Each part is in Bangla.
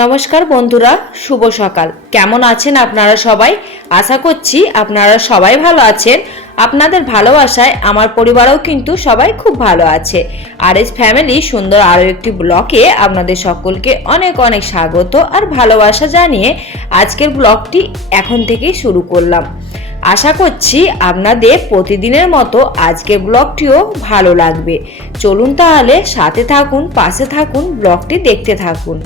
নমস্কার বন্ধুরা, শুভ সকাল। কেমন আছেন আপনারা সবাই? আশা করছি আপনারা সবাই ভালো আছেন। আপনাদের ভালোবাসায় আমার পরিবারও কিন্তু সবাই খুব ভালো আছে। আর এস ফ্যামিলি সুন্দর আরও একটি ব্লকে আপনাদের সকলকে অনেক অনেক স্বাগত আর ভালোবাসা জানিয়ে আজকের ব্লগটি এখন থেকেই শুরু করলাম। আশা করছি আপনাদের প্রতিদিনের মতো আজকের ব্লগটিও ভালো লাগবে। চলুন তাহলে সাথে থাকুন, পাশে থাকুন, ব্লগটি দেখতে থাকুন।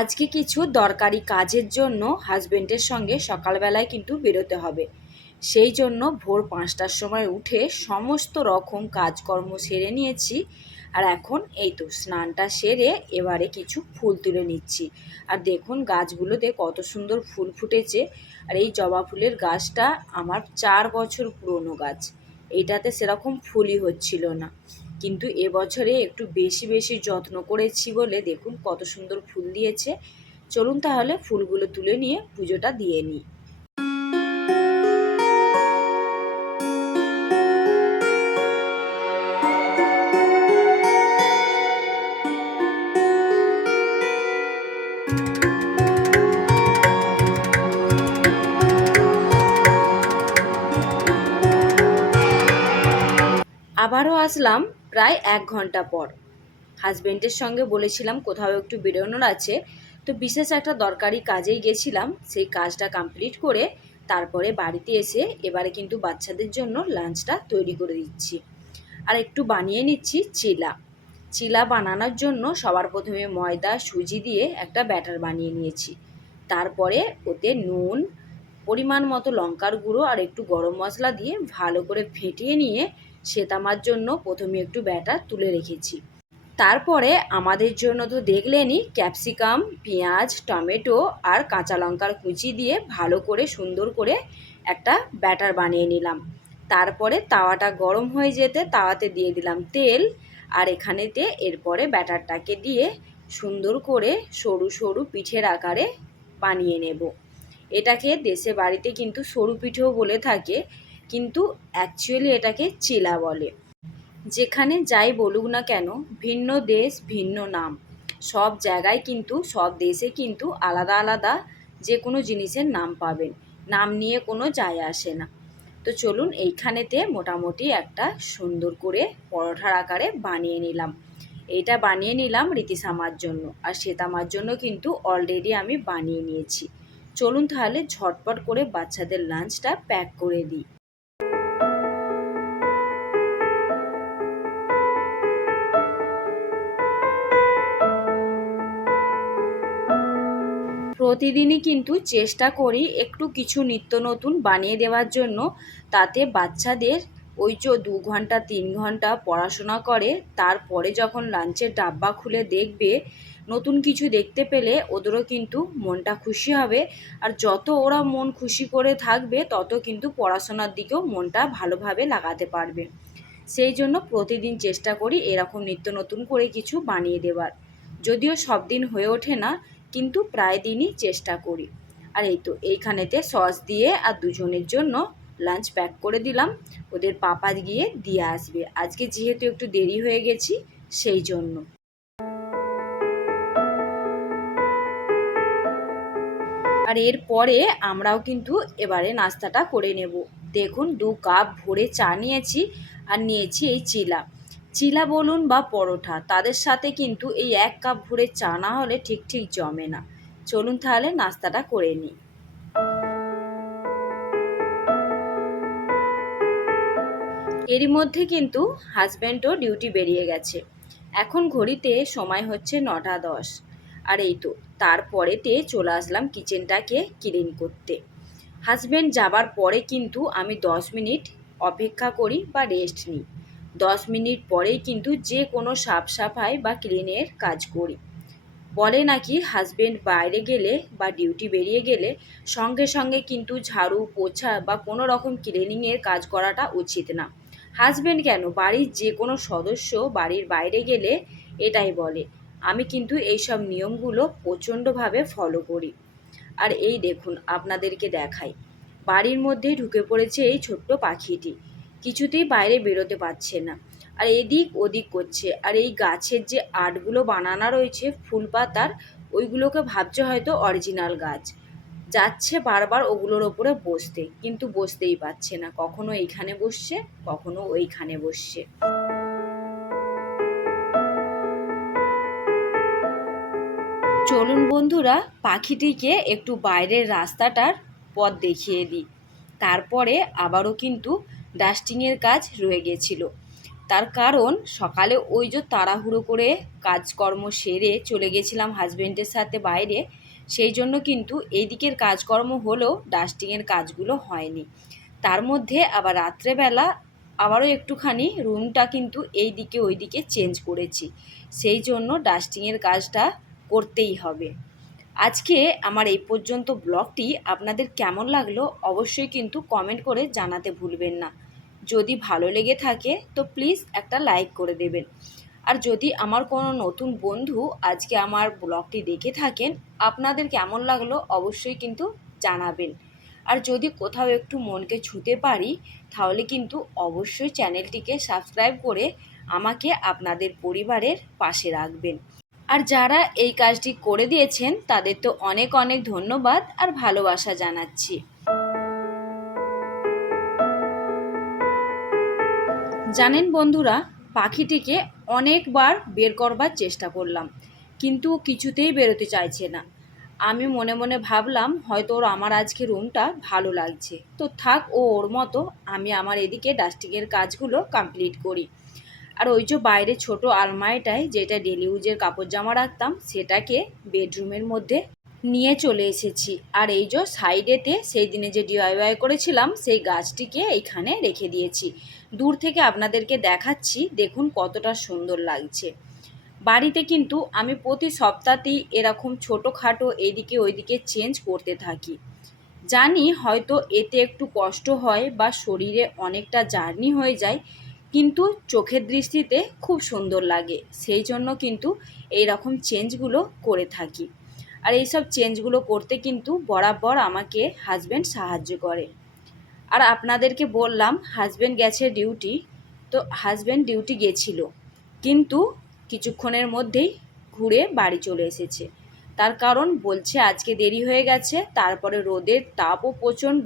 আজকে কিছু দরকারি কাজের জন্য হাজবেন্ডের সঙ্গে সকালবেলায় কিন্তু বেরোতে হবে। সেই জন্য ভোর পাঁচটার সময় উঠে সমস্ত রকম কাজকর্ম সেরে নিয়েছি। আর এখন এই তো স্নানটা সেরে এবারে কিছু ফুল তুলে নিচ্ছি। আর দেখুন গাছগুলোতে কত সুন্দর ফুল ফুটেছে। আর এই জবা ফুলের গাছটা আমার চার বছর পুরনো গাছ। এইটাতে সেরকম ফুলই হচ্ছিল না। কিন্তু এবছরে একটু বেশি বেশি যত্ন করেছি বলে দেখুন কত সুন্দর ফুল দিয়েছে। চলুন তাহলে ফুলগুলো তুলে নিয়ে পুজোটা দিয়ে নিই। আবারও আসলাম প্রায় এক ঘণ্টা পর। হাজবেন্ডের সঙ্গে বলেছিলাম, কোথাও একটু বেরোনোর আছে। তো বিশেষ একটা দরকারি কাজেই গেছিলাম। সেই কাজটা কমপ্লিট করে তারপরে বাড়িতে এসে এবারে কিন্তু বাচ্চাদের জন্য লাঞ্চটা তৈরি করে দিচ্ছি। আর একটু বানিয়ে নিচ্ছি চিলা। চিলা বানানোর জন্য সবার প্রথমে ময়দা, সুজি দিয়ে একটা ব্যাটার বানিয়ে নিয়েছি। তারপরে ওতে নুন, পরিমাণ মতো লঙ্কার গুঁড়ো আর একটু গরম মশলা দিয়ে ভালো করে ফেটিয়ে নিয়ে সেতামার জন্য প্রথমে একটু ব্যাটার তুলে রেখেছি। তারপরে আমাদের জন্য তো দেখলেনই ক্যাপসিকাম, পেঁয়াজ, টমেটো আর কাঁচা লঙ্কার কুচি দিয়ে ভালো করে সুন্দর করে একটা ব্যাটার বানিয়ে নিলাম। তারপরে তাওয়াটা গরম হয়ে যেতে তাওয়াতে দিয়ে দিলাম তেল আর এখানেতে এরপরে ব্যাটারটাকে দিয়ে সুন্দর করে সরু সরু পিঠের আকারে বানিয়ে নেব। এটাকে দেশে বাড়িতে কিন্তু সরু পিঠেও বলে থাকে কিন্তু অ্যাকচুয়ালি এটাকে চিলা বলে। যেখানে যাই বলুক না কেন, ভিন্ন দেশ, ভিন্ন নাম। সব জায়গায় কিন্তু, সব দেশে কিন্তু আলাদা আলাদা যে কোনো জিনিসের নাম পাবেন। নাম নিয়ে কোনো যায় আসে না। তো চলুন এইখানেতে মোটামুটি একটা সুন্দর করে পরোঠার আকারে বানিয়ে নিলাম। এইটা বানিয়ে নিলাম রীতিসামার জন্য। আর শ্বেতামার জন্য কিন্তু অলরেডি আমি বানিয়ে নিয়েছি। চলুন তাহলে ঝটপট করে বাচ্চাদের লাঞ্চটা প্যাক করে দিই। প্রতিদিনই কিন্তু চেষ্টা করি একটু কিছু নিত্য নতুন বানিয়ে দেওয়ার জন্য, তাতে বাচ্চাদের ওই যে দু ঘণ্টা, তিন ঘণ্টা পড়াশোনা করে, তারপরে যখন লাঞ্চের ডাব্বা খুলে দেখবে, নতুন কিছু দেখতে পেলে ওদেরও কিন্তু মনটা খুশি হবে। আর যত ওরা মন খুশি করে থাকবে, তত কিন্তু পড়াশোনার দিকেও মনটা ভালোভাবে লাগাতে পারবে। সেই জন্য প্রতিদিন চেষ্টা করি এরকম নিত্য নতুন করে কিছু বানিয়ে দেওয়ার। যদিও সব দিন হয়ে ওঠে না কিন্তু প্রায় দিনই চেষ্টা করি। আর এই তো এইখানেতে সস দিয়ে আর দুজনের জন্য লাঞ্চ প্যাক করে দিলাম। ওদের পাপা গিয়ে দিয়ে আসবে। আজকে যেহেতু একটু দেরি হয়ে গেছি, সেই জন্য। আর এরপরে আমরাও কিন্তু এবারে নাস্তাটা করে নেব। দেখুন দু কাপ ভরে চা নিয়েছি আর নিয়েছি এই চিলা। চিলা বলুন বা পরোটা, তাদের সাথে কিন্তু এই এক কাপ ভরে চা না হলে ঠিক ঠিক জমে না। চলুন তাহলে নাস্তাটা করে নিই। এরই মধ্যে কিন্তু হাজব্যান্ডও ডিউটি বেরিয়ে গেছে। এখন ঘড়িতে সময় হচ্ছে নটা দশ। আর এই তো, তারপরেতে চলে আসলাম কিচেনটাকে ক্লিন করতে। হাজব্যান্ড যাবার পরে কিন্তু আমি দশ মিনিট অপেক্ষা করি বা রেস্ট নিই। দশ মিনিট পরেই কিন্তু যে কোনো সাফ সাফাই বা ক্লিনের কাজ করি। বলে নাকি হাজবেন্ড বাইরে গেলে বা ডিউটি বেরিয়ে গেলে সঙ্গে সঙ্গে কিন্তু ঝাড়ু, পোছা বা কোনো রকম ক্লিনিংয়ের কাজ করাটা উচিত না। হাজবেন্ড কেন? বাড়ির যে কোনো সদস্য বাড়ির বাইরে গেলে এটাই বলে, আমি কিন্তু এইসব নিয়মগুলো প্রচণ্ডভাবে ফলো করি। আর এই দেখুন, আপনাদেরকে দেখাই। বাড়ির মধ্যেই ঢুকে পড়েছে এই ছোট্ট পাখিটি। কিছুতেই বাইরে বেরোতে পারছে না। আর এদিক ওদিক করছে। আর এই গাছের যে আর্টগুলো বানানো রয়েছে, ফুল পাতার, ওইগুলোকে ভাবছে হয়তো অরিজিনাল গাছ। যাচ্ছে বারবার ওগুলোর ওপরে বসতে, কিন্তু বসতেই পারছে না। কখনো এইখানে বসছে, কখনো ওইখানে বসছে। চলুন বন্ধুরা, পাখিটিকে একটু বাইরের রাস্তাটার পথ দেখিয়ে দিই। তারপরে আবারও কিন্তু ডাস্টিংয়ের কাজ রয়ে গেছিল। তার কারণ, সকালে ওই যে তাড়াহুড়ো করে কাজকর্ম সেরে চলে গেছিলাম হাজবেন্ডের সাথে বাইরে, সেই জন্য কিন্তু এই দিকের কাজকর্ম হলেও ডাস্টিংয়ের কাজগুলো হয়নি। তার মধ্যে আবার রাত্রেবেলা আবারও একটুখানি রুমটা কিন্তু এই দিকে ওই দিকে চেঞ্জ করেছি। সেই জন্য ডাস্টিংয়ের কাজটা করতেই হবে। আজকে আমার এই পর্যন্ত ব্লগটি আপনাদের কেমন লাগল অবশ্যই কিন্তু কমেন্ট করে জানাতে ভুলবেন না। যদি ভালো লেগে থাকে তো প্লিজ একটা লাইক করে দেবেন। আর যদি আমার কোনো নতুন বন্ধু আজকে আমার ব্লগটি দেখে থাকেন, আপনাদের কেমন লাগল অবশ্যই কিন্তু জানাবেন। আর যদি কোথাও একটু মনকে ছুতে পারি, তাহলে কিন্তু অবশ্যই চ্যানেলটিকে সাবস্ক্রাইব করে আমাকে আপনাদের পরিবারের পাশে রাখবেন। আর যারা এই কাজটি করে দিয়েছেন, তাদের তো অনেক অনেক ধন্যবাদ আর ভালোবাসা জানাচ্ছি। জানেন বন্ধুরা, পাখিটিকে অনেকবার বের করবার চেষ্টা করলাম, কিন্তু কিছুতেই বেরোতে চাইছে না। আমি মনে মনে ভাবলাম, হয়তো ওর আমার আজকে রুমটা ভালো লাগছে। তো থাক, ও ওর মতো, আমি আমার এদিকে ডাস্টিংয়ের কাজগুলো কমপ্লিট করি। আর ওই যে বাইরে ছোট আলমারিটায় যেটা ডেলি ইউজের কাপড় জামা রাখতাম, সেটাকে বেডরুমের মধ্যে নিয়ে চলে এসেছি। আর এই যে সাইডেতে সেই দিনে যে ডিআইওয়াই করেছিলাম, সেই গাছটিকে এইখানে রেখে দিয়েছি। দূর থেকে আপনাদেরকে দেখাচ্ছি, দেখুন কতটা সুন্দর লাগছে। বাড়িতে কিন্তু আমি প্রতি সপ্তাহতেই এরকম ছোটোখাটো এইদিকে ওইদিকে চেঞ্জ করতে থাকি। জানি হয়তো এতে একটু কষ্ট হয় বা শরীরে অনেকটা জার্নি হয়ে যায় কিন্তু চোখের দৃষ্টিতে খুব সুন্দর লাগে। সেই জন্য কিন্তু এই রকম চেঞ্জগুলো করে থাকি। আর এইসব চেঞ্জগুলো করতে কিন্তু বরাবর আমাকে হাজব্যান্ড সাহায্য করে। আর আপনাদেরকে বললাম হাজব্যান্ড গেছে ডিউটি তো হাজব্যান্ড ডিউটি গেছিল। কিন্তু কিছুক্ষণের মধ্যেই ঘুরে বাড়ি চলে এসেছে। তার কারণ বলছে, আজকে দেরি হয়ে গেছে, তারপরে রোদের তাপও প্রচণ্ড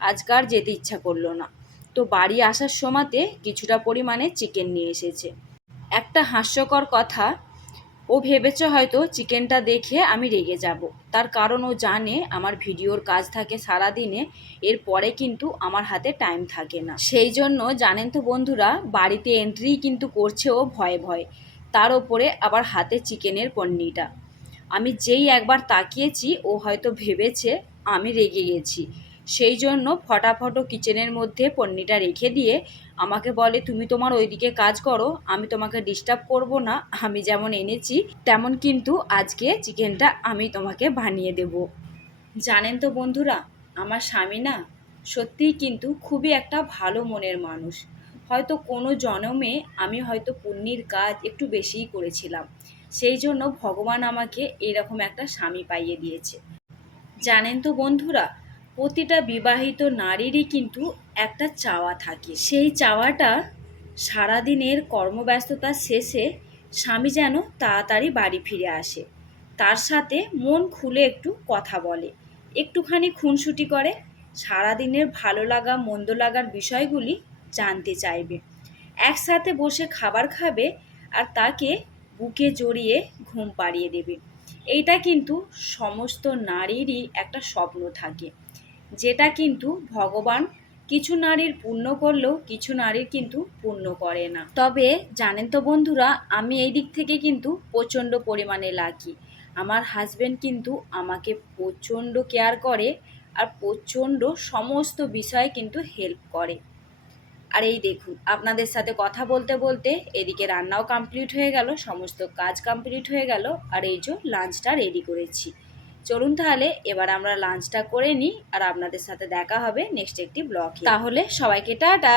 আজকার যেতে ইচ্ছা করল না। তো বাড়ি আসার সময়তে কিছুটা পরিমাণে চিকেন নিয়ে এসেছে। একটা হাস্যকর কথা, ও ভেবেছে হয়তো চিকেনটা দেখে আমি রেগে যাব। তার কারণ ও জানে আমার ভিডিওর কাজ থাকে সারা দিনে এরপরে কিন্তু আমার হাতে টাইম থাকে না। সেই জন্য জানেন তো বন্ধুরা, বাড়িতে এন্ট্রি কিন্তু করছে ও ভয়ে ভয়ে। তার ওপরে আবার হাতে চিকেনের পন্নিটা। আমি যেই একবার তাকিয়েছি, ও হয়তো ভেবেছে আমি রেগে গেছি। সেই জন্য ফটাফটো কিচেনের মধ্যে পন্নিটা রেখে দিয়ে আমাকে বলে, তুমি তোমার ওইদিকে কাজ করো, আমি তোমাকে ডিস্টার্ব করব না, আমি যেমন এনেছি, তেমন কিন্তু আজকে চিকেনটা আমি তোমাকে বানিয়ে দেব। জানেন তো বন্ধুরা, আমার স্বামী না সত্যিই কিন্তু খুবই একটা ভালো মনের মানুষ। হয়তো কোনো জনমে আমি হয়তো পুণ্যির কাজ একটু বেশিই করেছিলাম। সেই জন্য ভগবান আমাকে এরকম একটা স্বামী পাইয়ে দিয়েছে। জানেন তো বন্ধুরা প্রতিটা বিবাহিত নারীরই কিন্তু একটা চাওয়া থাকে। সেই চাওয়াটা সারাদিনের কর্মব্যস্ততার শেষে স্বামী যেন তাড়াতাড়ি বাড়ি ফিরে আসে। তার সাথে মন খুলে একটু কথা বলে। একটুখানি খুনসুটি করে। সারাদিনের ভালো লাগা, মন্দ লাগার বিষয়গুলি জানতে চাইবে। একসাথে বসে খাবার খাবে আর তাকে বুকে জড়িয়ে ঘুম পাড়িয়ে দেবে। এইটা কিন্তু সমস্ত নারীরই একটা স্বপ্ন থাকে। যেটা কিন্তু ভগবান কিছু নারীর পূর্ণ করলেও কিছু নারীর কিন্তু পূর্ণ করে না। তবে জানেন তো বন্ধুরা, আমি এই দিক থেকে কিন্তু প্রচণ্ড পরিমাণে লাকি আমার হাজব্যান্ড কিন্তু আমাকে প্রচণ্ড কেয়ার করে আর প্রচণ্ড সমস্ত বিষয়ে কিন্তু হেল্প করে। আর এই দেখুন, আপনাদের সাথে কথা বলতে বলতে এদিকে রান্নাও কমপ্লিট হয়ে গেল, সমস্ত কাজ কমপ্লিট হয়ে গেল, আর এই যে লাঞ্চটা রেডি করেছি। চলুন তাহলে, এবার আমরা লাঞ্চটা করে নিই, আর আপনাদের সাথে দেখা হবে নেক্সট একটি ব্লগ তাহলে সবাইকে টাটা!